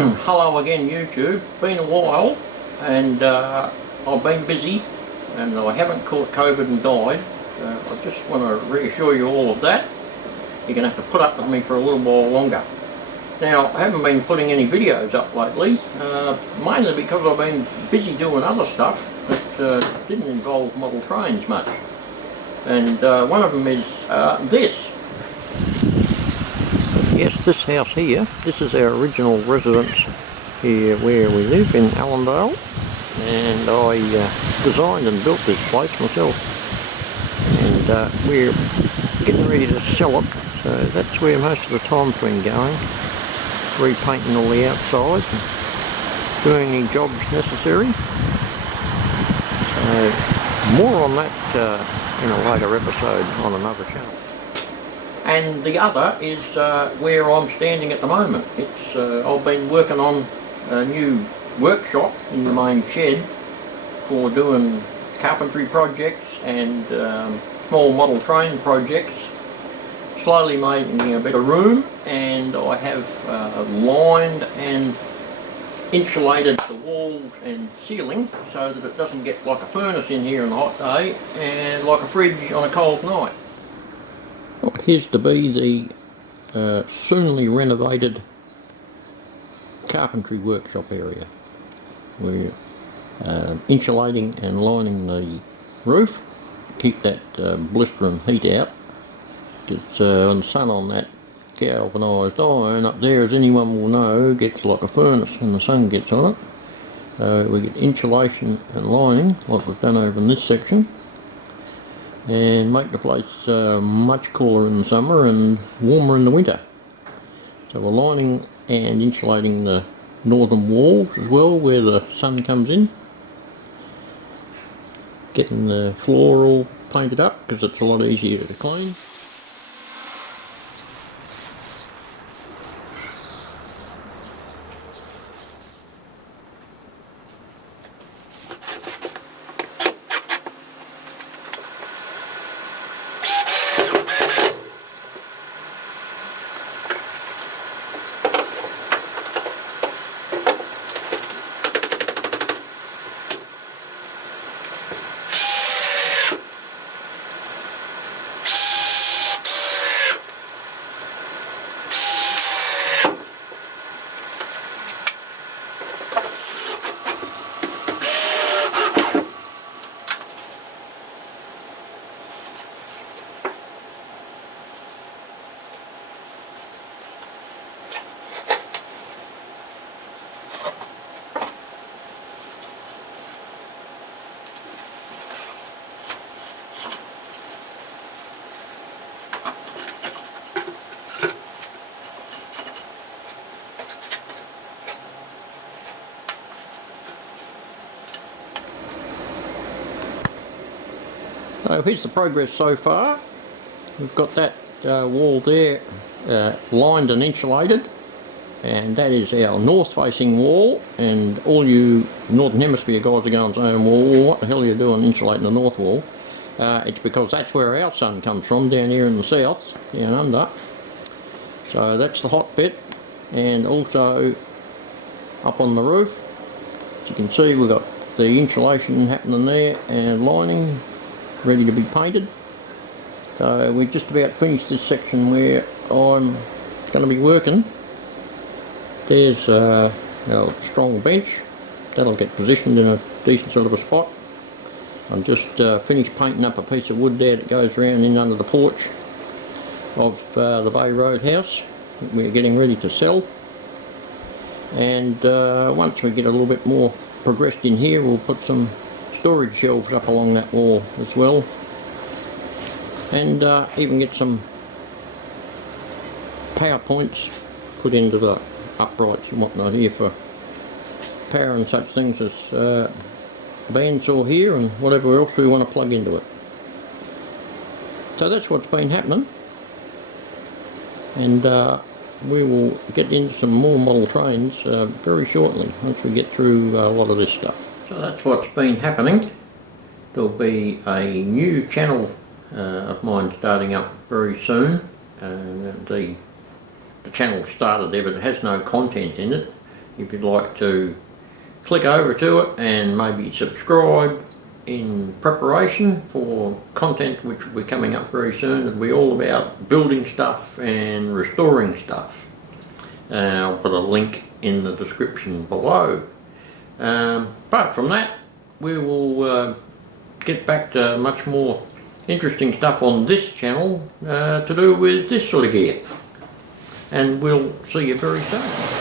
Hello again YouTube, been a while and I've been busy and I haven't caught COVID and died. I just want to reassure you all of that. You're going to have to put up with me for a little while longer. Now, I haven't been putting any videos up lately, mainly because I've been busy doing other stuff that didn't involve model trains much. And one of them is this. Yes, this house here, this is our original residence here where we live in Allendale, and I designed and built this place myself, and we're getting ready to sell it, so that's where most of the time's been going, repainting all the outside, doing any jobs necessary. So more on that in a later episode on another channel. And the other is where I'm standing at the moment. It's I've been working on a new workshop in the main shed for doing carpentry projects and small model train projects. Slowly making a bit of room, and I have lined and insulated the walls and ceiling so that it doesn't get like a furnace in here on a hot day and like a fridge on a cold night. Well, here's to be the soonly renovated carpentry workshop area. We're insulating and lining the roof, keep that blistering heat out, because the sun on that galvanised iron up there, as anyone will know, gets like a furnace when the sun gets on it. So we get insulation and lining like we've done over in this section, and make the place much cooler in the summer and warmer in the winter. So we're lining and insulating the northern walls as well where the sun comes in. Getting the floor all painted up because it's a lot easier to clean. So here's the progress so far. We've got that wall there lined and insulated, and that is our north facing wall, and all you Northern Hemisphere guys are going saying, well, what the hell are you doing insulating the north wall? It's because that's where our sun comes from, down here in the south, down under. So that's the hot bit, and also up on the roof, as you can see, we've got the insulation happening there and lining ready to be painted. So we've just about finished this section where I'm going to be working. There's our strong bench that'll get positioned in a decent sort of a spot. I'm just finished painting up a piece of wood there that goes around in under the porch of the Bay Road house that we're getting ready to sell. And once we get a little bit more progressed in here, we'll put some storage shelves up along that wall as well, and even get some power points put into the uprights and whatnot here for power and such things as bandsaw here and whatever else we want to plug into it. So that's what's been happening, and we will get into some more model trains very shortly once we get through a lot of this stuff. So that's what's been happening. There'll be a new channel of mine starting up very soon. The channel started there, but it has no content in it. if you'd like to click over to it and maybe subscribe in preparation for content which will be coming up very soon. It'll be all about building stuff and restoring stuff. I'll put a link in the description below. Apart from that, we will get back to much more interesting stuff on this channel to do with this sort of gear. And we'll see you very soon.